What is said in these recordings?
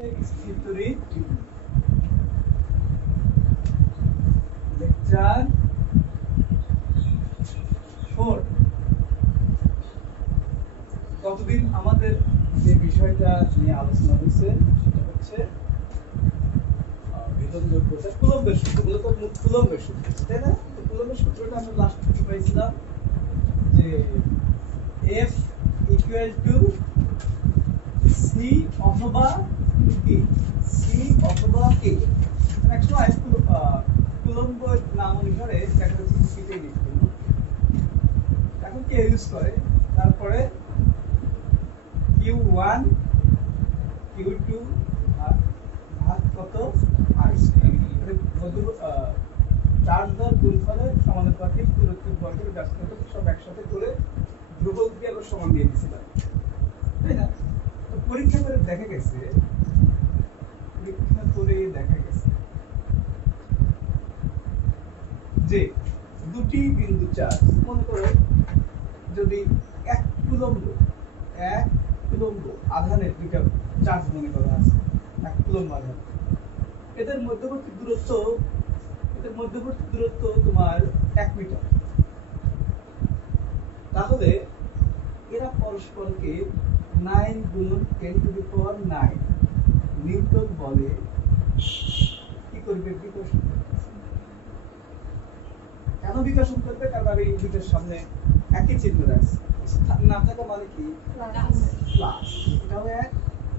history lecture 4 কতদিন আমাদের যে বিষয়টা নিয়ে আলোচনা হয়েছে সেটা হচ্ছে বিদ্যুৎযোগ্যতা কুলম্বের সূত্র মূলত কুলম্বের সূত্র তাই না কুলম্বের সূত্রটা আমরা লাস্ট কি পাইছিলাম যে F equal to C অথবা K C অথবা K অ্যাকচুয়ালি কুলম্বের নাম অনুসারে দেখা যাচ্ছে সেটাই লিখতে এখন কে ইউজ করে তারপরে Q1 Q2 ভাগ কত R স্কয়ার চার্জ দর গুণফলের সমানুপাতিক দূরত্বের বর্গের ব্যস্ততা সব একসাথে করে ধ্রুবক দিয়ে আবার সমান দিয়ে দিয়েছিলাম তাই না তো পরীক্ষা করে দেখা গেছে যে দুটি বিন্দু চার্জ মনে করো যদি এক কুলম্ব আধানের দুইটা চার্জ মনে করা আছে এক কুলম্ব আধান এদের মধ্যবর্তী দূরত্ব তোমার 1 মিটার তাহলে এরা পরস্পরকে 9 গুণন 10 টু দি পাওয়ার 9 নিউটন বলে কি করবে বিকর্ষণ কেন বিকর্ষণ করবে কারণ আমি এই দুটোর সামনে একই চিহ্ন রাখছি নাম থাকা মানে কি প্লাস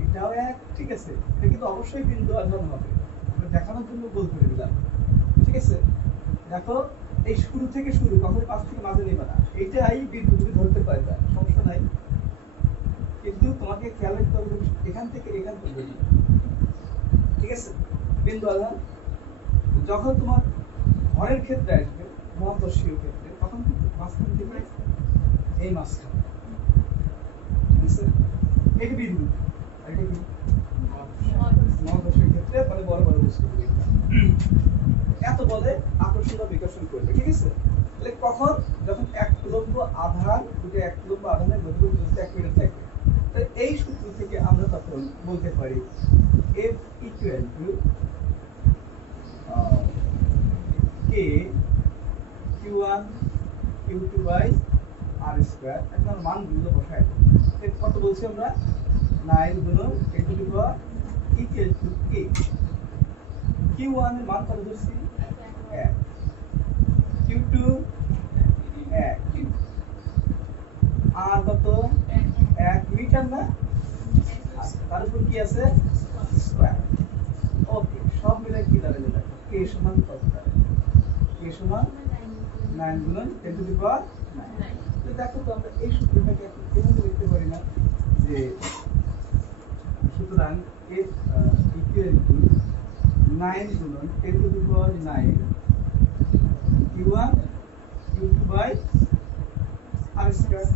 এটাও এক ঠিক আছে এটা কিন্তু অবশ্যই বিন্দু আধান হবে আমরা দেখানোর জন্য গোল করে দিলাম ঠিক আছে দেখো এই শুরু থেকে শুরু কখনো পাশ থেকে মাঝে নেবে না এইটাই বিন্দু তুমি ধরতে পারবে সমস্যা নাই কিন্তু তোমাকে খেয়াল রাখতে হবে এখান থেকে এখান পর্যন্ত ঠিক আছে বিন্দু আধান যখন তোমার হরের ক্ষেত্রে আসবে মহাকর্ষীয় ক্ষেত্রে তখন কিন্তু মাঝখান থেকে এই মাঝখান ঠিক আছে এই বিন্দু এটা কি মহাকর্ষীয় ক্ষেত্রে মানে বড় বড় বস্তুগুলো এত বলে আকর্ষণ বা বিকর্ষণ করবে ঠিক আছে তাহলে কখন যখন এক কুলম্ব আধান দুটো এক কুলম্ব আধানের মধ্যে দূরত্ব 1 মিটার থাকবে তাই এই সূত্র থেকে আমরা তখন বলতে পারি F equal to K Q1 Q2 by R square এখন মান গুলো বসাই দেব কত বলছি আমরা 9 গুণন 10 to the power equal to K Q1 এর মান কত ধরছি 1 Q2 1 আর কত 1 মিটার না তার উপর কি আছে স্কয়ার ওকে সব মিলে কি দাঁড়াবে দেখো K সমান কত দাঁড়াবে K সমান 9 গুণন 10 টু দি পাওয়ার 9 তো দেখো তো আমরা এই সূত্রটাকে এভাবে লিখতে পারি না যে সুতরাং F equal to 9 গুণন 10 to the power 9 Q1 Q2 by R square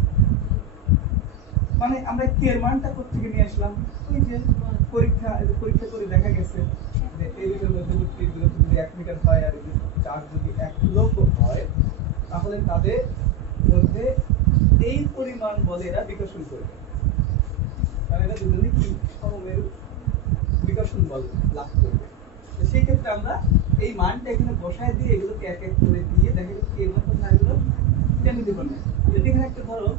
মানে আমরা k এর মানটা কোথা থেকে নিয়ে আসলাম ওই যে পরীক্ষা করে দেখা গেছে যে এই দুটোর মধ্যবর্তী দূরত্ব যদি 1 মিটার হয় আর এই চার্জ যদি 1 কুলম্ব হয় তাহলে তাদের মধ্যে এই পরিমাণ বলে এরা বিকর্ষণ করবে কারণ এরা দুজনেই কি সমমেরু বিকর্ষণ বল লাভ করবে তো সেই ক্ষেত্রে আমরা এই মানটা এখানে বসায় দিয়ে এগুলোকে এক এক করে দিয়ে দেখা যাচ্ছে কি এর মধ্যে না এগুলো টেনে দিব না যদি এখানে একটা ধরো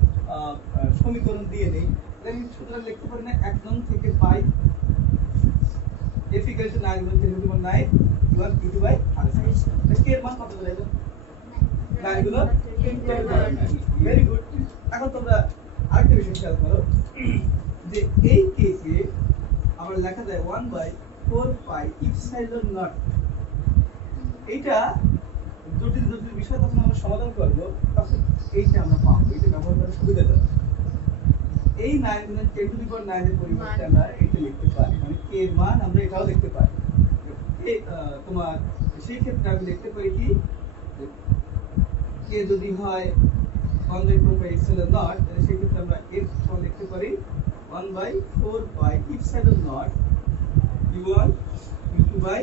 সমীকরণ দিয়ে দেই তাহলে সুতরাং লিখতে পারি না 1 থেকে পাই F equal to 9 গুণ 10 to the power 9 Q1 Q2 by R square k এর মান কত বলে দেব 9 গুণ 10 to the power 9 very good এখন তোমরা আরেকটা বিষয় খেয়াল করো যে এই k কে আমরা লেখা যায় 1/4 পাই ইপসাইলন নট এইটা জটিল বিষয় তখন আমরা সমাধান করব তখন এইটা আমরা পাবো এটা ব্যবহার করার সুবিধা আছে এই 9 গুণ 10 টু দি পাওয়ার 9 এর পরিবর্তে আমরা এটা লিখতে পারি মানে k এর মান আমরা এটাও লিখতে পারি এই তোমার সেই ক্ষেত্রে আমি লিখতে পারি কি k যদি হয় 1/4 পাই ইপসাইলন নট তাহলে সেই ক্ষেত্রে আমরা f সমান লিখতে পারি 1/4 পাই epsilon not Q1 Q2 by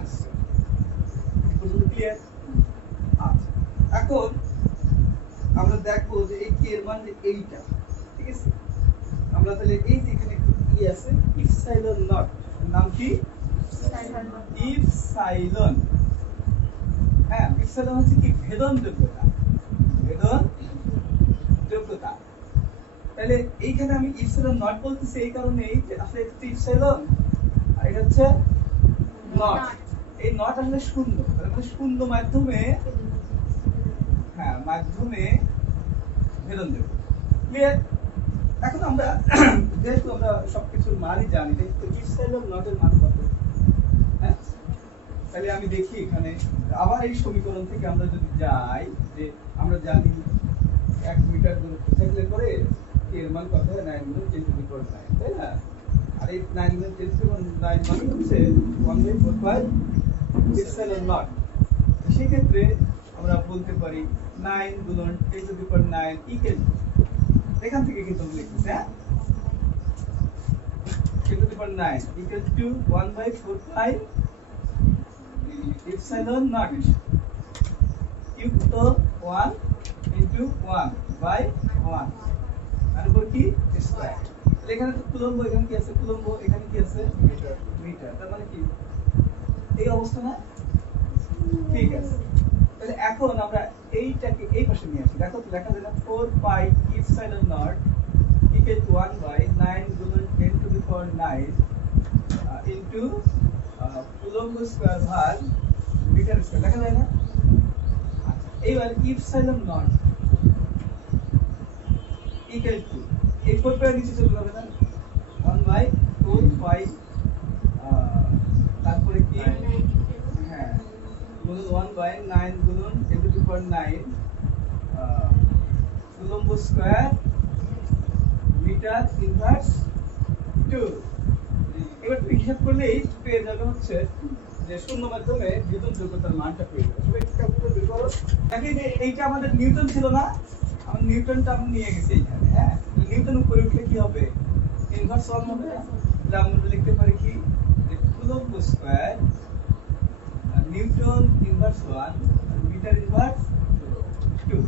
R square clear আচ্ছা এখন আমরা দেখবো যে এই k এর মান যে এইটা ঠিক আছে আমরা তাহলে এই যে এখানে একটু কি আছে ইপসাইলন নট, নাম কি ইপসাইলন। হ্যাঁ, ইপসাইলন হচ্ছে কি ভেদন যোগ্যতা, ভেদন যোগ্যতা। তাহলে এইখানে আমি ইপসাইলন নট বলতেছি এই কারণেই যে আসলে এটা ইপসাইলন আর এটা হচ্ছে নট। এই নট আসলে শূন্য, মানে শূন্য মাধ্যমে, হ্যাঁ মাধ্যমে ভেদন যোগ্য। ক্লিয়ার? এখন আমরা যেহেতু আমরা সবকিছুর মানই জানি, তো ইপসাইলন নটের মান কত? হ্যাঁ, তাহলে আমি দেখি এখানে আবার এই সমীকরণ থেকে আমরা যদি যাই, যে আমরা জানি 1 মিটার দূরত্ব থাকলে পরে এর মান কত হয়? 9 গুণ 10⁹, তাই না? আর এই 9 গুণ 10⁹ মানে হচ্ছে 1/4 ইপসাইলন নট। সেই ক্ষেত্রে আমরা বলতে পারি 9 গুণন 10⁹ ইকুয়াল, এখান থেকে কিন্তু আমরা লিখতেছি, হ্যাঁ 10⁹ equal to 1/4 epsilon not cube তো 1 ইনটু 1/1 আর উপর কি স্কয়ার। তাহলে এখানে তো কুলম্ব, এখানে কি আছে কুলম্ব, এখানে কি আছে মিটার, মিটার। তার মানে কি এই অবস্থা না? ঠিক আছে। তাহলে এখন আমরা এইটাকে এই পাশে নিয়ে আসি। দেখো তো লেখা যায় 4 পাই ইপসাইলন নট ইকুয়াল টু 1/9 গুণন 10⁹ ইনটু কুলম্ব স্কয়ার ভাগ মিটার স্কয়ার, লেখা যায় না? আচ্ছা, এইবার ইপসাইলন নট ইকুয়াল টু এই 4 পাই নিচে চলে যাবে না, 1/4 পাই তারপরে কি, হ্যাঁ গুণন 1/9 গুণন 10⁹ কুলম্ব স্কয়ার মিটার ইনভার্স 2। এবার তুমি হিসাব করলেই পেয়ে যাবে হচ্ছে যে শূন্য মাধ্যমে ভেদন যোগ্যতার মানটা পেয়ে যাবে। সবাই ক্যালকুলেটর বের করো। দেখি যে এইটা আমাদের নিউটন ছিল না, আমরা নিউটনটা আমরা নিয়ে গেছি এখানে। হ্যাঁ, নিউটন উপরে উঠলে কি হবে? ইনভার্স 1 হবে। তাহলে আমরা লিখতে পারি কি যে কুলম্ব স্কয়ার নিউটন ইনভার্স 1 আর মিটার ইনভার্স 2।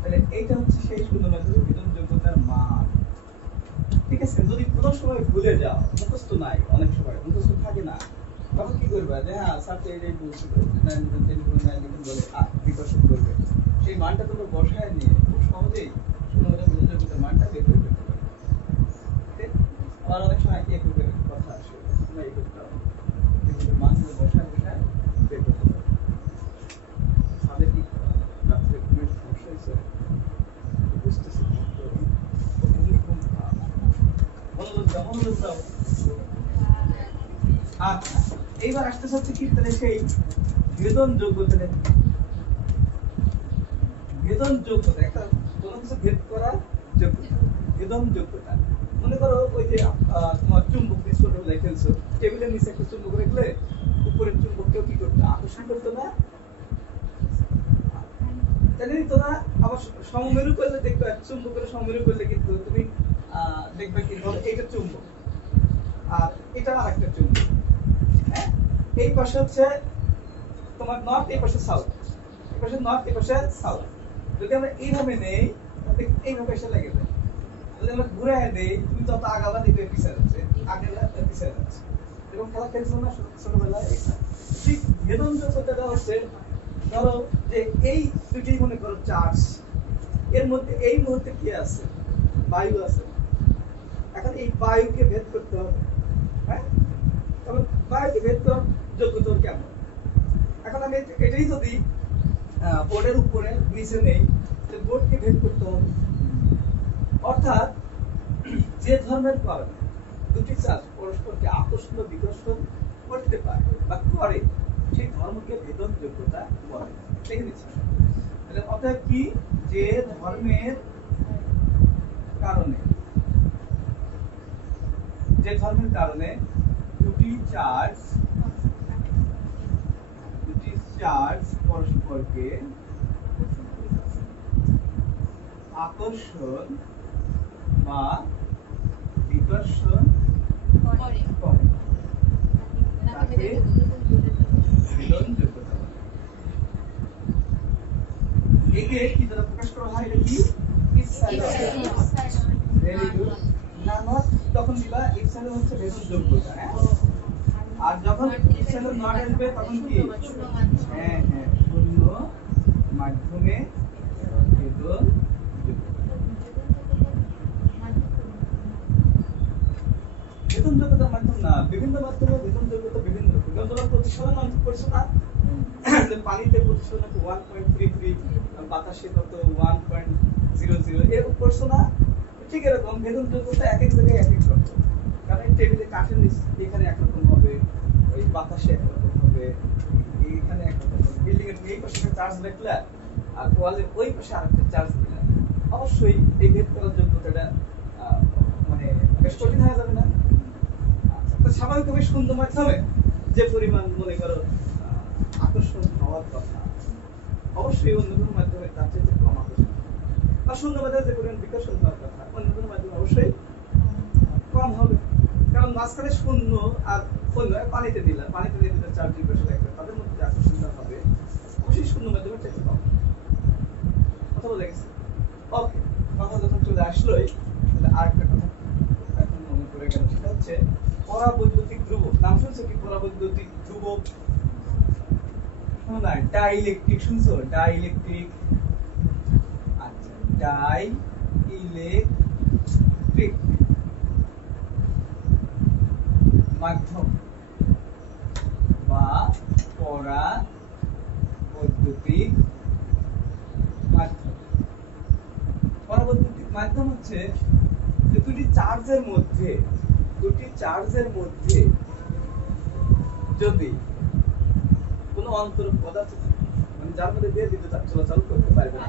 তাহলে এইটা হচ্ছে সেই শূন্য মাধ্যমে ভেদন যোগ্যতার মান। ঠিক আছে? যদি কোনো সময় ভুলে যাও, মুখস্থ নাই, অনেক সময় মুখস্থ থাকে না, তখন কি করবে? যে হ্যাঁ স্যার তো এই বলছিল 9 গুণ 10⁹ লিখুন বলে বিকশন করবে, সেই মানটা তোমরা বসায় নিয়ে খুব সহজেই শূন্য মাধ্যমে ভেদন যোগ্যতার মানটা বের করে ফেলতে পারবে। আর অনেক সময় কি একটু কথা আসে, তোমরা এই করতে পারো, কিন্তু মানগুলো বসায় বসায় বের করতে পারবে। তাহলে কি রাত্রে ঘুমের সমস্যা হয়েছে? বুঝতেছি তো এরকম মনোযোগ দাও। আচ্ছা, এইবার আসতে হচ্ছে কি, তাহলে সেই ভেদন যোগ্যতা, ভেদন যোগ্যতা একটা কোনো কিছু ভেদ করার যোগ্যতা, ভেদন যোগ্যতা। মনে করো ওই যে তোমার চুম্বক ছোটবেলায় খেলছো, টেবিলের নিচে একটা চুম্বক রাখলে উপরের চুম্বককেও কি করতো? আকর্ষণ করতো না? তাহলে তো না, আবার সমমেরু করলে দেখবে, চুম্বকের সমমেরু করলে কিন্তু তুমি দেখবে কি ধরো এইটা চুম্বক আর এটা আরেকটা চুম্বক। হ্যাঁ, এই পাশে হচ্ছে তোমার নর্থ, এই পাশে সাউথ, এই পাশে নর্থ, এই পাশে সাউথ। যদি আমরা এইভাবে নেই তাহলে এইভাবে এসে লেগে যায়। যদি আমরা ঘুরে দেই, তুমি যত আগাবা দেখবে পিছিয়ে যাচ্ছে, আগে পিছিয়ে যাচ্ছে। এরকম খেলা খেলছো না ছোটবেলায়? ঠিক ভেদন যোগ্যতাটা হচ্ছে ধরো যে এই দুটি মনে করো চার্জ, এর মধ্যে এই মুহূর্তে কি আছে? বায়ু আছে। এখন এই বায়ুকে ভেদ করতে হবে। হ্যাঁ, তখন বায়ুকে ভেদ করার যোগ্যতা কেমন? এখন আমি এটাই যদি বোর্ডের উপরে নিচে নেই, তাহলে বোর্ডকে ভেদ করতে হবে। অর্থাৎ যে ধর্মের কারণে দুটি চার্জ পরস্পরকে আকর্ষণ ও বিকর্ষণ করতে পারে বা করে, সেই ধর্মকে ভেদন যোগ্যতা বলে। দেখে নিচ্ছি। তাহলে অর্থাৎ কি, যে ধর্মের কারণে, যে ধর্মের কারণে দুটি চার্জ পরস্পরকে আকর্ষণ বা বিকর্ষণ করে, তাকে ভেদন যোগ্যতা বলে। একে কি দ্বারা প্রকাশ করা হয়? এটা কি ইপসাইলন। Very good. না নট তখন দিবা ইপসাইলন হচ্ছে ভেদন যোগ্যতা, হ্যাঁ। আর যখন ইচ্ছাকৃত নট আসবে তখন কি হ্যাঁ হ্যাঁ শূন্য মাধ্যমে ভেদন বেতন যোগ্যতার মাধ্যম না, বিভিন্ন মাধ্যমে বেতন যোগ্যতা বিভিন্ন রকম। যেমন তোমরা প্রতিসরণ অঙ্ক করছো না, যে পানিতে প্রতিসরণ 1.33, বাতাসে কত 1.00 এরকম করছো না, ঠিক এরকম বেতন যোগ্যতা এক এক জায়গায় এক এক রকম। কারণ এই টেবিলে কাঠের নিচ এখানে একরকম হবে, ওই বাতাসে একরকম হবে, এখানে একরকম হবে, বিল্ডিং এর এই পাশে চার্জ রাখলে আর ওয়ালের ওই পাশে আরেকটা চার্জ দিলে অবশ্যই এই ভেদ করার যোগ্যতাটা মানে বেশ কঠিন হয়ে যাবে না? তো স্বাভাবিকভাবে শূন্য মাধ্যমে যে পরিমাণ মনে করো আকর্ষণ হওয়ার কথা, অবশ্যই অন্য কোনো মাধ্যমে তার চেয়ে কম আকর্ষণ, বা শূন্য মাধ্যমে যে পরিমাণ বিকর্ষণ হওয়ার কথা অন্য কোনো মাধ্যমে অবশ্যই কম হবে। কারণ মাঝখানে শূন্য আর শূন্য পানিতে দিলাম, পানিতে দিয়ে দিলে চার্জিং প্রেসার একটা, তাদের মধ্যে যে আকর্ষণটা হবে অবশ্যই শূন্য মাধ্যমে চেয়ে কম। কথা বলে গেছে? ওকে, কথা যখন চলে আসলোই তাহলে আরেকটা কথা এখন মনে পড়ে গেল, সেটা হচ্ছে পরাবৈদ্যুতিক ধ্রুবক। নাম শুনছো কি পরাবৈদ্যুতিক ধ্রুবক? না, ডাইইলেকট্রিক শুনছো? ডাইইলেকট্রিক, আচ্ছা ডাইইলেকট্রিক মাধ্যম বা পরাবৈদ্যুতিক মাধ্যম। পরাবৈদ্যুতিক মাধ্যম হচ্ছে যে দুটি চার্জের মধ্যে যদি কোনো অন্তর পদার্থ থাকে, মানে যার মধ্যে দিয়ে বিদ্যুৎ চলাচল করতে পারবে না,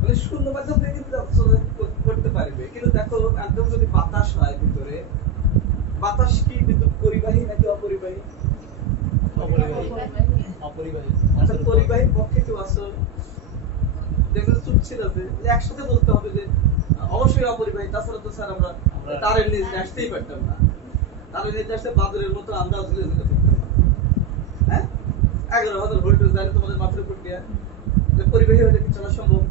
মানে শূন্য মাধ্যম দিয়ে কিন্তু চলাচল করতে পারবে। কিন্তু দেখো একদম যদি বাতাস হয় ভিতরে, বাতাস কি বিদ্যুৎ পরিবাহী নাকি অপরিবাহী? অপরিবাহী। আচ্ছা, পরিবাহীর পক্ষে কেউ আসো? দেখবেন চুপ ছিল যে একসাথে বলতে হবে যে অবশ্যই অপরিবাহী, তাছাড়া তো স্যার আমরা তারের নিচে আসতেই পারতাম না, তারের নিচে আসতে বাদুরের মতো আমরা ঝুলে ঝুলে থাকতাম। হ্যাঁ, 11,000 ভোল্টেজ যায় তোমাদের মাথার উপর দিয়ে, যে পরিবাহী হলে কি চলা সম্ভব?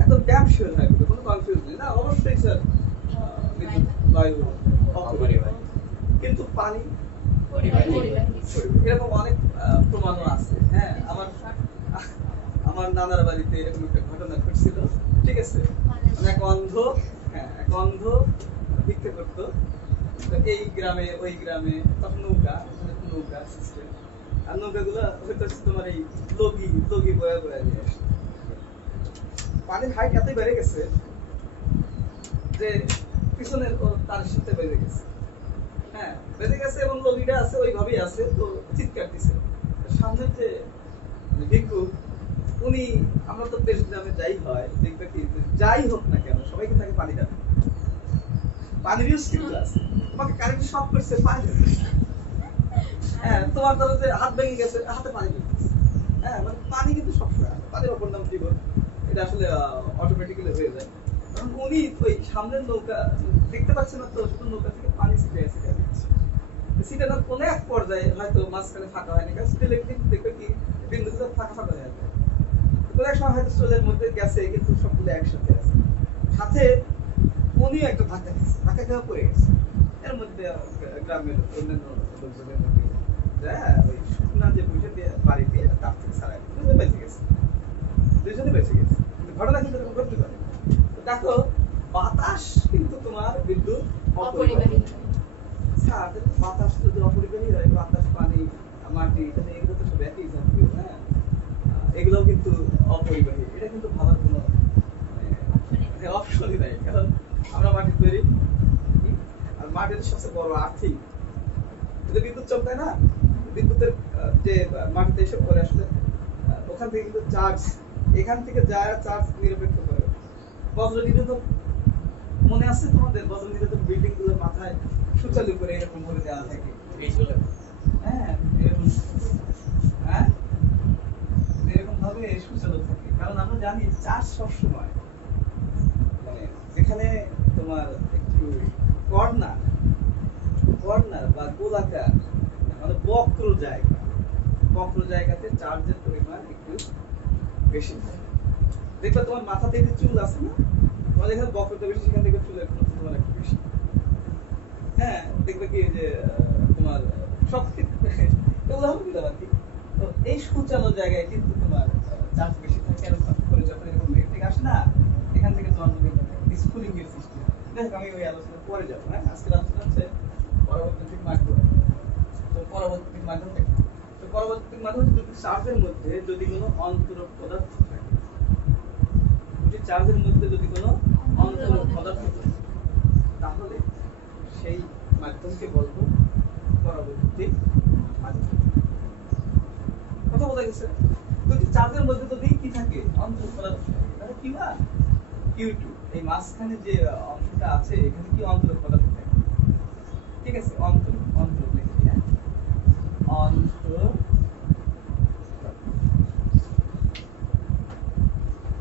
একদম ড্যাম শিওর হয়, কোনো কনফিউজ নেই। না, অবশ্যই স্যার বিদ্যুৎ বায়ু অপরিবাহী, কিন্তু পানি পরিবাহী। এরকম অনেক প্রমাণও আছে। হ্যাঁ, আমার নানার বাড়িতে এরকম একটা ঘটনা ঘটছিল, ঠিক আছে? এক অন্ধ ভিক্ষা করতো, এই গ্রামে ওই গ্রামে, তখন নৌকা সিস্টেম, আর নৌকাগুলো হয়তো তোমার এই লগি বয়া নিয়ে আসে। পানির হাইট এতই বেড়ে গেছে যে পিছনের তার সাথে বেড়ে গেছে, হ্যাঁ বেড়ে গেছে, এবং লগিটা আছে ওইভাবেই আছে, তো চিৎকার দিছে। সামনের যে ভিক্ষু, উনি, আমরা তো দেশ গ্রামে যাই হয় দেখবে কি, যাই হোক না কেন সবাইকে তাকে পানি দেবে, পানির ইউজ কিন্তু আছে। তোমাকে কারেন্ট শক করছে, পানি দেবে। হ্যাঁ, তোমার ধরো যে হাত ভেঙে গেছে, হাতে পানি দিতেছে। হ্যাঁ, মানে পানি কিন্তু সবসময় আছে, পানির অপর নাম জীবন, এটা আসলে অটোমেটিক্যালি হয়ে যায়। কারণ উনি ওই সামনের নৌকা দেখতে পাচ্ছে না, তো শুধু নৌকা থেকে পানি ছিটিয়ে দিচ্ছে। ছিটানোর কোনো এক পর্যায়ে হয়তো মাঝখানে ফাঁকা হয়নি, কারণ স্টিল কিন্তু দেখবে কি বিন্দুগুলো ফাঁকা হয়ে যায়। কোনো এক সময় হয়তো স্টোরের মধ্যে গেছে, কিন্তু সবগুলো একসাথে আছে। সাথে উনিও একটা ধাক্কা খাওয়া পড়ে গেছে। এর মধ্যে গ্রামের অন্যান্য লোকজনের মধ্যে ওই শুকনা যে বসে দিয়ে বাড়ি দিয়ে তার থেকে ছাড়াই দুজনে বেঁচে গেছে। কিন্তু ঘটনা কিন্তু এরকম ঘটতে পারে। দেখো, বাতাস কিন্তু তোমার বিদ্যুৎ অপরিবাহী। স্যার, বাতাস যদি অপরিবাহী হয়, বাতাস, পানি, মাটি, এগুলো তো সব একই জাতীয়, হ্যাঁ, এগুলোও কিন্তু অপরিবাহী। এটা কিন্তু ভাবার কোনো অপশনই নাই, কারণ আমরা মাটি তৈরি, আর মাটির সবচেয়ে বড় আর্থিক বিদ্যুৎ চমকায় না, বিদ্যুতের যে মাটিতে এসে পড়ে আসলে ওখান থেকে কিন্তু চার্জ, এখান থেকে যায় চার্জ নিরপেক্ষ করে। বজ্র নিরোধক মনে আছে তোমাদের? বজ্র নিরোধক বিল্ডিং গুলোর মাথায় সুচালু করে এরকম করে দেওয়া থাকে, হ্যাঁ এরকম ভাবে সুচালু থাকে। কারণ আমরা জানি চার্জ সবসময় মানে যেখানে তোমার একটু কর্নার বা গোলাকার, মানে বক্র জায়গাতে চার্জের পরিমাণ একটু বেশি থাকে। দেখবে তোমার মাথাতে যে চুল আছে না, তোমার যেখানে বক্রতা বেশি, সেখান থেকে চুলের পরিমাণ একটু বেশি। হ্যাঁ দেখবে কি যে তোমার সব উদাহরণ দিতে পারি। তো এই সুচালো জায়গায় কিন্তু তোমার চার্জ বেশি থাকে, আর করে যখন এরকম ইলেকট্রিক আসে না, এখান থেকে তোমার স্কুলিং এর সৃষ্টি হয়। দেখ আমি ওই আলোচনা পরে যাবো। হ্যাঁ আজকের আলোচনা হচ্ছে পরবর্তী মাধ্যম। তো পরবর্তী মাধ্যম থেকে, তো পরবর্তী মাধ্যম দুটি চার্জের মধ্যে যদি কোনো অন্তরক পদার্থ থাকে, দুটি চার্জের মধ্যে যদি কোনো অন্তরক পদার্থ থাকে, তাহলে সেই মাধ্যমকে বলবো পরবর্তী মাধ্যম। কথা বলা গেছে? দুটি চার্জের মধ্যে যদি কি থাকে, অন্তরক পদার্থ থাকে, তাহলে কি না Q2, এই মাঝখানে যে অংশটা আছে এখানে কি অন্তরক পদার্থ থাকে। ঠিক আছে, অন্তরক লিখে দিই। হ্যাঁ অন্তরক।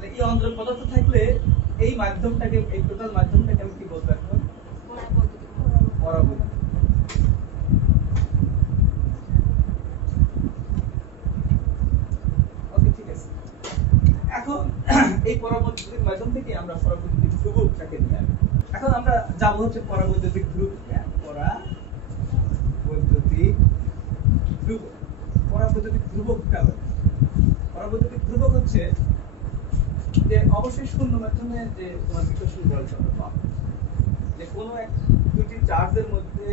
এই অন্তরক পদার্থ থাকলে এই মাধ্যমটাকে, এই টোটাল মাধ্যমটাকে আমি কি বলবো এখন? পরাবৈদ্যুতিক। ওকে ঠিক আছে। এখন এই পরাবৈদ্যুতিক মাধ্যম থেকে আমরা পরাবৈদ্যুতিক ধ্রুবকটাকে নিয়ে আসবো। এখন আমরা যাব হচ্ছে পরাবৈদ্যুতিক ধ্রুবক। পরাবৈদ্যুতিক ধ্রুবক, পরাবৈদ্যুতিক ধ্রুবকটা পরাবৈদ্যুতিক ধ্রুবক হচ্ছে যে অবশ্যই শূন্য মাধ্যমে যে তোমার বিকর্ষণ বলটা আমরা পাবো, যে কোনো এক দুটি চার্জের মধ্যে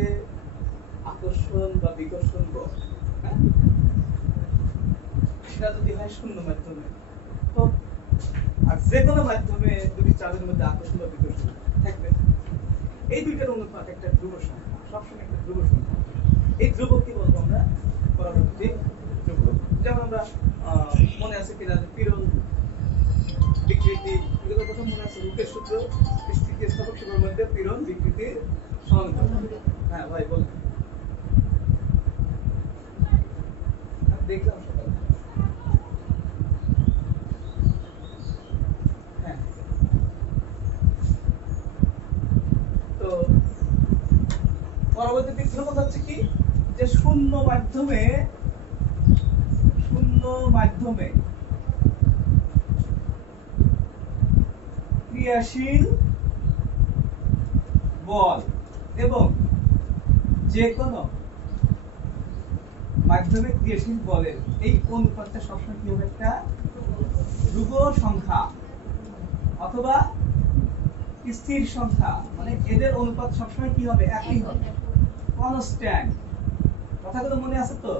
আকর্ষণ বা বিকর্ষণ বল, হ্যাঁ সেটা যদি হয় শূন্য মাধ্যমে, তো আর যে কোনো মাধ্যমে দুটি চার্জের মধ্যে আকর্ষণ বা বিকর্ষণ থাকবে, এই দুইটার অনুপাত একটা ধ্রুব সংখ্যা, সবসময় একটা ধ্রুব সংখ্যা। এই ধ্রুবক কি বলবো আমরা? পরাবৈদ্যুতিক ধ্রুবক। যেমন আমরা মনে আছে কিনা পীড়ন বিকৃতি, এগুলো কথা মনে আছে? রুকের সূত্র, স্থিতিস্থাপক সীমার মধ্যে পীড়ন বিকৃতির সমানুপাতিক। হ্যাঁ ভাই বলেন। দেখলাম সকালে। হ্যাঁ তো পরবৈদ্যুতিক ধ্রুবক হচ্ছে কি, যে শূন্য মাধ্যমে ক্রিয়াশীল বল এবং যে কোনো মাধ্যমে ক্রিয়াশীল বলের এই অনুপাতটা সবসময় কি হবে? একটা ধ্রুব সংখ্যা অথবা স্থির সংখ্যা, মানে এদের অনুপাত সবসময় কি হবে? একই হবে, কনস্ট্যান্ট। কথাগুলো মনে আছে তো?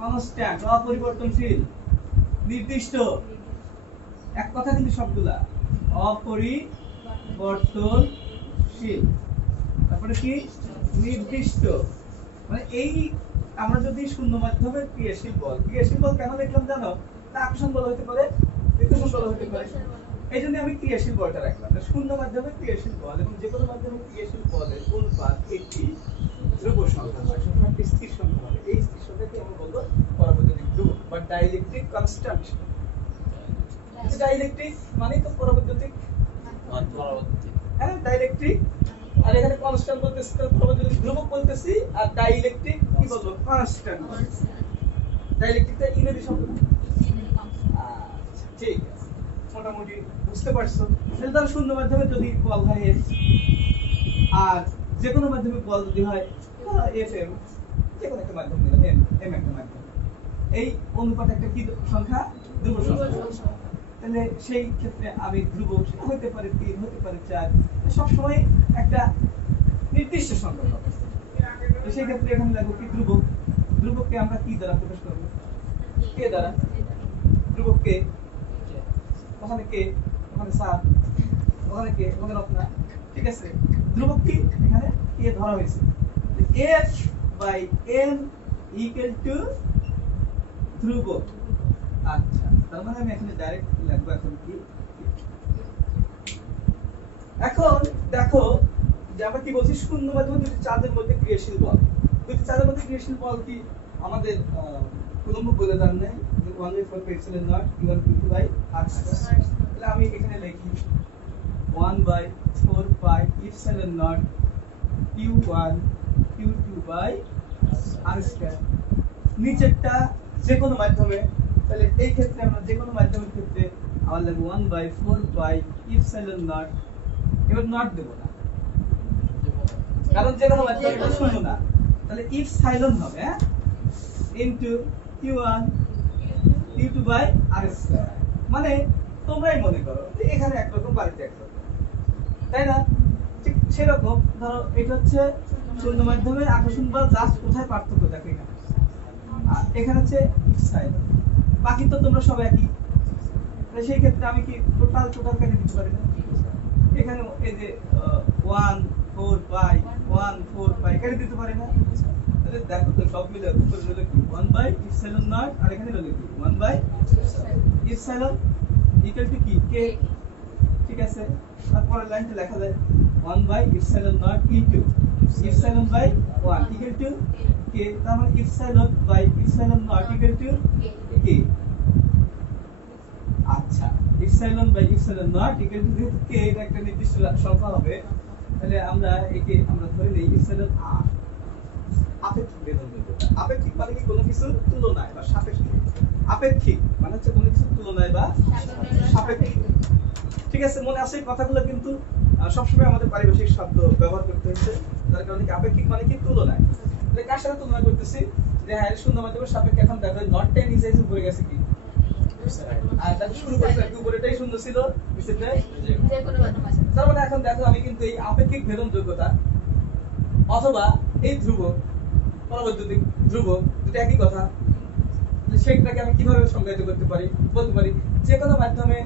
কনস্ট্যান্ট, অপরিবর্তনশীল, নির্দিষ্ট। এক কথা কিন্তু সবগুলা অপরিবর্তনশীল, তারপরে কি নির্দিষ্ট। মানে এই আমরা যদি শূন্য মাধ্যমে ক্রিয়াশীল বল কেন লিখলাম জানো? তা আকর্ষণ বল হতে পারে, বিকর্ষণ বল হতে পারে। এই জন্য আমি ক্রিয়াশীল বলটা রাখলাম। শূন্য মাধ্যমে ক্রিয়াশীল বল এবং যে কোনো মাধ্যমে ক্রিয়াশীল বলের অনুপাত একটি ধ্রুব সংখ্যা হয়, সবসময় একটি স্থির সংখ্যা হবে। এই স্থির সংখ্যাকে আমরা বলবো পরবৈদ্যুতিক ধ্রুবক বা ডাইইলেকট্রিক কনস্ট্যান্ট। ডাইইলেকট্রিক মানে তো পরবৈদ্যুতিক, হ্যাঁ ডাইইলেকট্রিক। আর এখানে কনস্ট্যান্ট বলতেছি, পরবৈদ্যুতিক ধ্রুবক বলতেছি, আর ডাইইলেকট্রিক কি বলবো? কনস্ট্যান্ট। ডাইইলেকট্রিকটা ইংরেজি শব্দ। আচ্ছা ঠিক আছে, মোটামুটি বুঝতে পারছো। তাহলে তার শূন্য মাধ্যমে যদি বল হয় এস, আর যে কোনো মাধ্যমে বল যদি হয় এফ এম, যে কোনো একটা মাধ্যম নিলাম, এম একটা মাধ্যম, এই অনুপাত একটা কি সংখ্যা? ধ্রুব সংখ্যা। তাহলে সেই ক্ষেত্রে আমি ধ্রুবক সেটা হতে পারে 3, হতে পারে 4, সব সময় একটা নির্দিষ্ট সংখ্যা হবে। তো সেই ক্ষেত্রে এখানে লাগবে কি? ধ্রুবক। ধ্রুবককে আমরা কি দ্বারা প্রকাশ করব? কে দ্বারা? ধ্রুবক কে? ওখানে কে, ওখানে স্যার, ওখানে কে, ওখানে আপনার। ঠিক আছে, ধ্রুবক কি এখানে কে ধরা হয়েছে? f by m equal to ধ্রুবক। আচ্ছা, তার মানে আমি এখানে ডাইরেক্ট লিখব এখন কি? এখন দেখো যে আমরা কি বলছি, শূন্য মাধ্যমে দুটি চার্জের মধ্যে ক্রিয়াশীল বল। দুটি চার্জের মধ্যে ক্রিয়াশীল বল কি আমাদের কুলম্ব বলে দেন নাই যে 1/4 epsilon naught q1 q2 by r²। তাহলে আমি এখানে লিখি 1/4 pi epsilon naught q1 q2 by r²। নিচেরটা যে কোনো মাধ্যমে, তাহলে এই ক্ষেত্রে আমরা যে কোনো মাধ্যমের ক্ষেত্রে আমার লিখব 1/4 pi epsilon naught। এবার নট দেব না, কারণ যে কোনো মাধ্যমে এটা শূন্য না, তাহলে ইপসাইলন হবে into q1 q2 by r square. মানে তোমরাই মনে করো যে এখানে একরকম বাড়িতে একরকম, তাই না? ঠিক সেরকম ধরো এটা হচ্ছে শূন্য মাধ্যমের আকর্ষণ বল, জাস্ট কোথায় পার্থক্য দেখো এখানে, আর এখানে হচ্ছে ইপসাইলন, বাকি তো তোমরা সবাই একই। তাহলে সেই ক্ষেত্রে আমি কি টোটাল কেটে দিতে পারি না? এখানে এই যে 1 4 পাই 1 4 পাই কেটে দিতে পারি না? তাহলে দেখো তো সব মিলে উপরে হলো কি 1 বাই ইপসাইলন নট, আর এখানে হলো কি 1 বাই ইপসাইলন ইকুয়াল টু কি k। ঠিক আছে, তারপরে লাইনটা লেখা যায় 1 by epsilon not into epsilon by 1 equal to k। তার মানে epsilon by epsilon not equal to k। আচ্ছা, epsilon by epsilon not equal to যেহেতু k এটা একটা নির্দিষ্ট সংখ্যা হবে, তাহলে আমরা একে আমরা ধরে নেই ইপসাইলন r। আপেক্ষিক বেধন যোগ্যতা, আপেক্ষিক মানে কি কোনো কিছুর তুলনায় বা সাপেক্ষে, আপেক্ষিক মানে হচ্ছে কোনো কিছুর তুলনায় বা সাপেক্ষে। ঠিক আছে, মনে আছে এই কথাগুলো কিন্তু সবসময় আমাদের পারিভাষিক শব্দ ব্যবহার করতে হচ্ছে, যার কারণে আপেক্ষিক মানে কি তুলনায়। তাহলে কার সাথে তুলনা করতেছি? যে হ্যাঁ শূন্য মাধ্যমের সাপেক্ষে এখন দেখো নটটা নিচে এসে পড়ে গেছে কি, আর তাহলে শুরু করতে একটু উপরেটাই শূন্য ছিল, নিচেটা যে কোনো মাধ্যম আছে। তার মানে এখন দেখো আমি কিন্তু এই আপেক্ষিক ভেদন যোগ্যতা অথবা এই ধ্রুবক পরবৈদ্যুতিক ধ্রুবক দুটো একই কথা, সেটাকে আমি কিভাবে সংজ্ঞায়িত করতে পারি? বলতে পারি যে কোনো মাধ্যমে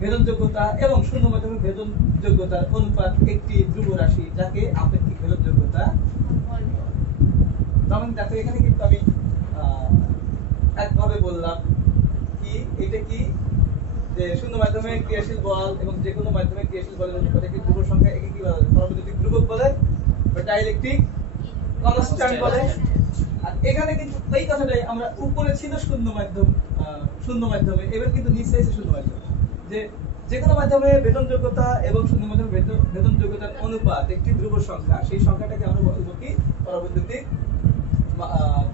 ভেদন যোগ্যতা এবং শূন্য মাধ্যমে ভেদন যোগ্যতার অনুপাত একটি ধ্রুব রাশি, যাকে আপেক্ষিক ভেদন যোগ্যতা বলে। যেমন দেখো এখানে কিন্তু আমি একভাবে বললাম কি এটা কি যে শূন্য মাধ্যমে ক্রিয়াশীল বল এবং যে কোনো মাধ্যমে ক্রিয়াশীল বলের অনুপাত একটি ধ্রুব সংখ্যা, একে কি বলে? পরবৈদ্যুতিক ধ্রুবক বলে বা ডাইইলেকট্রিক কনস্ট্যান্ট বলে। আর এখানে কিন্তু এই কথাটাই আমরা উপরে ছিল শূন্য মাধ্যমে, এবার কিন্তু নিচে এসে শূন্য মাধ্যম, যে যে কোনো মাধ্যমে ভেদন যোগ্যতা এবং শূন্য মাধ্যমে ভেদন যোগ্যতার অনুপাত একটি ধ্রুব সংখ্যা, সেই সংখ্যাটাকে আমরা বলবো কি পরবৈদ্যুতিক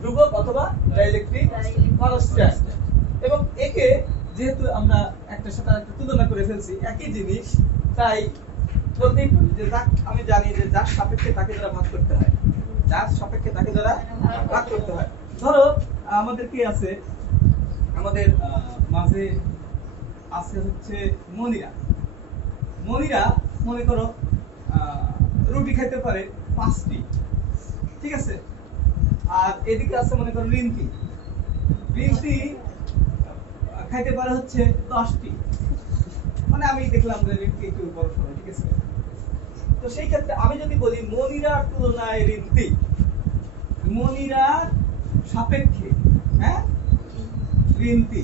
ধ্রুবক অথবা ডাইইলেকট্রিক কনস্ট্যান্ট। এবং একে যেহেতু আমরা একটার সাথে আরেকটা তুলনা করে ফেলছি একই জিনিস, তাই বলতেই পারি যে আমি জানি যে যার সাপেক্ষে তাকে দ্বারা ভাগ করতে হয়, যার সাপেক্ষে তাকে দ্বারা ভাগ করতে হয়। ধরো আমাদের কি আছে, আমাদের মাঝে আছে হচ্ছে মনিরা মনে করো রুটি খাইতে পারে 5টি, ঠিক আছে। আর এদিকে আছে মনে করো রিন্তি খাইতে পারে হচ্ছে 10টি, মানে আমি দেখলাম যে রিন্তি একটু বড় সড়ো, ঠিক আছে। তো সেই ক্ষেত্রে আমি যদি বলি মনিরার তুলনায় মনিরার সাপেক্ষে রিন্তি,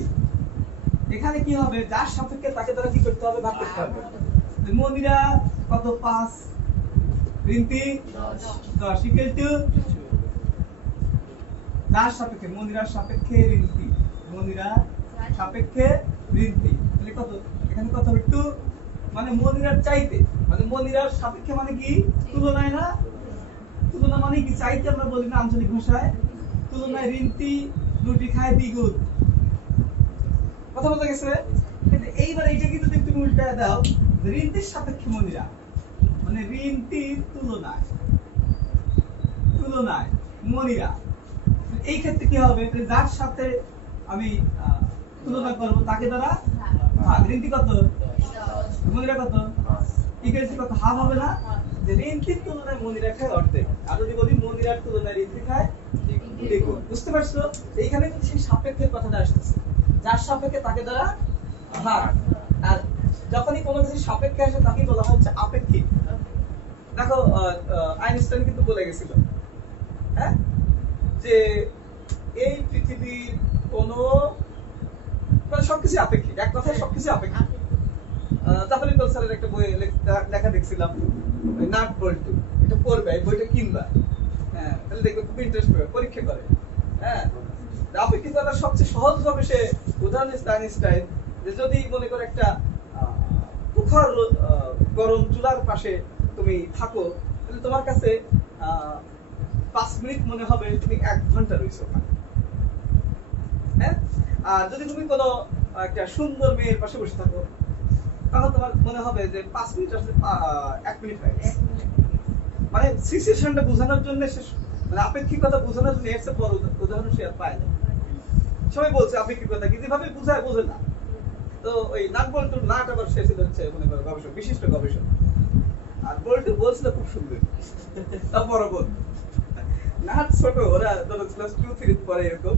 এখানে কি হবে? যার সাপেক্ষে তাকে দ্বারা কি করতে হবে? ভাগ করতে হবে। মনিরা কত? 5, রিন্তি 10 ইকুয়াল টু যার সাপেক্ষে মনিরার সাপেক্ষে রিন্তি, তাহলে কত? এখানে কত হবে? 2। মানে মনিরার চাইতে, মানে মনিরার সাপেক্ষে মানে কি তুলনায় না? তুলনা মানে কি চাইতে আমরা বলি না আঞ্চলিক ভাষায়? তুলনায় রিন্তি রুটি খায় দ্বিগুণ। কথা বলতে গেছে। কিন্তু এইবার এইটা কিন্তু তুমি উল্টায় দাও, রিন্তির সাপেক্ষে মনিরা, মানে রিন্তির তুলনায় মনিরা, এই ক্ষেত্রে কি হবে? যার সাথে আমি তুলনা করব তাকে দ্বারা ভাগ। রিন্তি কত? মনিরা কত? ইকুয়াল টু কত? হাফ হবে না? যে রিন্তির তুলনায় মনিরা খায় অর্ধেক, আর যদি বলি মনিরার তুলনায় রিন্তি খায় দ্বিগুণ। বুঝতে পারছো? এইখানে কিন্তু সেই সাপেক্ষের কথাটা আসছে, যার সাপেক্ষে তাকে দ্বারা ভাগ। আর যখনই কোনো কিছু সাপেক্ষে আসে তাকে বলা হচ্ছে আপেক্ষিক। দেখো আইনস্টাইন কিন্তু বলে গেছিল যে এই পৃথিবীর কোনো মানে সবকিছু আপেক্ষিক, এক কথায় সবকিছু আপেক্ষিক। জাপানি কালচারের একটা বই লেখা দেখছিলাম, নাট বল্টু, এটা পড়বে, এই বইটা কিনবা, তাহলে দেখবে খুব ইন্টারেস্ট পাবে, পরীক্ষা করে। আপেক্ষিকতার সবচেয়ে সহজ ভাবে সে উদাহরণ দিচ্ছে আইনস্টাইন, যে যদি মনে করো একটা তুখর গরম চুলার পাশে তুমি থাকো, তাহলে তোমার কাছে 5 মিনিট মনে হবে তুমি 1 ঘন্টা রয়েছো। আর যদি তুমি কোনো একটা সুন্দর মেয়ের পাশে বসে থাকো, তখন তোমার মনে হবে যে 5 মিনিট আসলে 1 মিনিট হয়ে গেছে। মানে সিচুয়েশনটা বোঝানোর জন্য মানে আপেক্ষিকতা বোঝানোর জন্য এর চেয়ে বড় উদাহরণ সে আর পায় না। সবাই বলছে আপেক্ষিকতা কি যেভাবে বোঝায় বোঝে না। তো ওই নাট বল্টু নাট আবার সে ছিল হচ্ছে মনে করো গবেষক, বিশিষ্ট গবেষক। আর বল্টু বলছিল খুব সুন্দর। তারপর বল নাট ছোট, ওরা ধরো ক্লাস 2 3 পরে এরকম।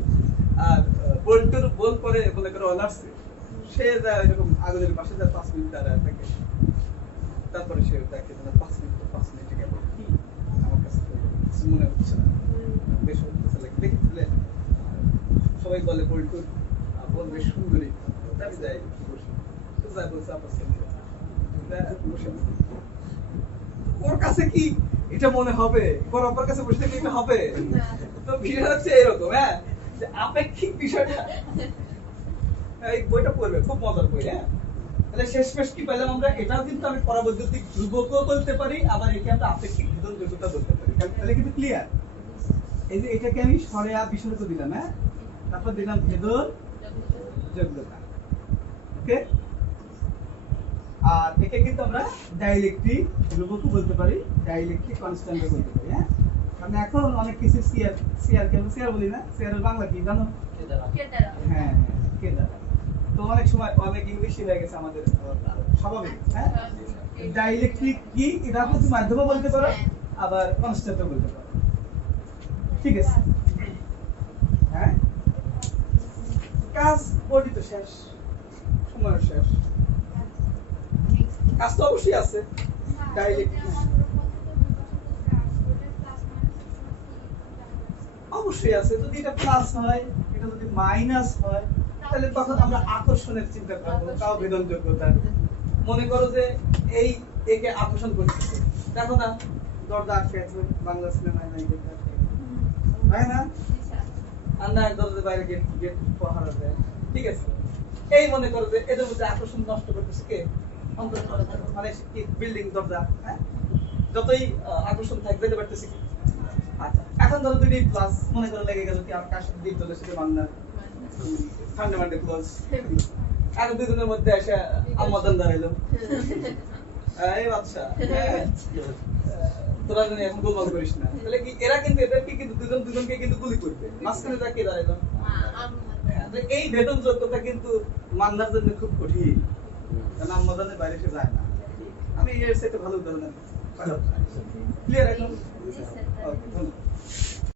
আর বল্টুর বল পরে মনে করো অনার্স, সে যা এরকম আগুনের পাশে যা 5 মিনিট দাঁড়ায় থাকে। তারপরে সে দেখে 5 মিনিট গেল কি আমার কাছে তো কিছু মনে হচ্ছে না, বেশ হচ্ছে লাগে দেখলে সবাই বলে বল্টুর বল বেশ সুন্দরী। তাই যাই বসে তো যাই বলছে আপস বসে ওর কাছে কি এটা মনে হবে, ওর অপর কাছে বসে থেকে এটা হবে? তো বিষয় হচ্ছে এরকম, হ্যাঁ, যে আপেক্ষিক বিষয়টা। এই বইটা পড়বে, খুব মজার বই। হ্যাঁ, তাহলে শেষমেশ কি পেলাম আমরা? এটাও কিন্তু আমি পরাবৈদ্যুতিক ধ্রুবকও বলতে পারি, আবার একে আমরা আপেক্ষিক ভেদন যোগ্যতা বলতে পারি। তাহলে কিন্তু ক্লিয়ার। এই যে এটাকে আমি সরে বিসর্গ দিলাম, হ্যাঁ, তারপর দিলাম ভেদন যোগ্যতা। ওকে, আর একে কিন্তু আমরা ডাইইলেকট্রিক ধ্রুবকও বলতে পারি, ডাইইলেকট্রিক কনস্ট্যান্টও বলতে পারি। হ্যাঁ, কারণ এখন অনেক কিছু সিআর কেন সিআর বলি না, সিআর এর বাংলা কি জানো? হ্যাঁ, কে দ্বারা। তো অনেক সময় অনেক ইংলিশই হয়ে গেছে আমাদের স্বাভাবিক। হ্যাঁ, ডাইইলেকট্রিক কি এটা কিন্তু মাধ্যমও বলতে পারো, আবার কনস্ট্যান্টও বলতে পারো। ঠিক আছে, হ্যাঁ, কাজ বডি তো শেষ, সময় শেষ। কাজ তো অবশ্যই আছে ডাইইলেকট্রিক, অবশ্যই আছে। যদি এটা প্লাস হয়, এটা যদি মাইনাস হয়, তাহলে তখন আমরা আকর্ষণের চিন্তা করবো, তাও ভেদন যোগ্যতা। মনে করো যে এই একে আকর্ষণ করতেছে, দেখো না দরজা আটকে আছে, বাংলা সিনেমায় নাই দেখতে তাই না? আর না দরজার বাইরে গেট পাহারা দেয়। ঠিক আছে, এই মনে করো যে এদের মধ্যে আকর্ষণ নষ্ট করতেছে কে? মানে বিল্ডিং দরজা। হ্যাঁ, যতই আকর্ষণ থাকবে যেতে পারতেছে কি। আচ্ছা, এখন ধরো দুইটি প্লাস, মনে করে লেগে গেল কি আর কার সাথে দ্বীপ চলে সেটা বাংলা ফান্ডামেন্টাল ক্লোজ। আর দুজনের মধ্যে এসে আমাদের দাঁড়াইলো, এই বাচ্চা, তোরা জানি এখন গোলমাল করিস না। তাহলে কি এরা কিন্তু এদেরকে কিন্তু দুজনকে কিন্তু গুলি করবে, মাঝখানে যা কে দাঁড়াইলো। এই ভেদন যোগ্যতা কিন্তু মান্নার জন্য খুব কঠিন, কারণ আমাদের বাইরে সে যায় না। আমি এর সাথে ভালো উদাহরণ ক্লিয়ার এখন? ওকে, ধন্যবাদ।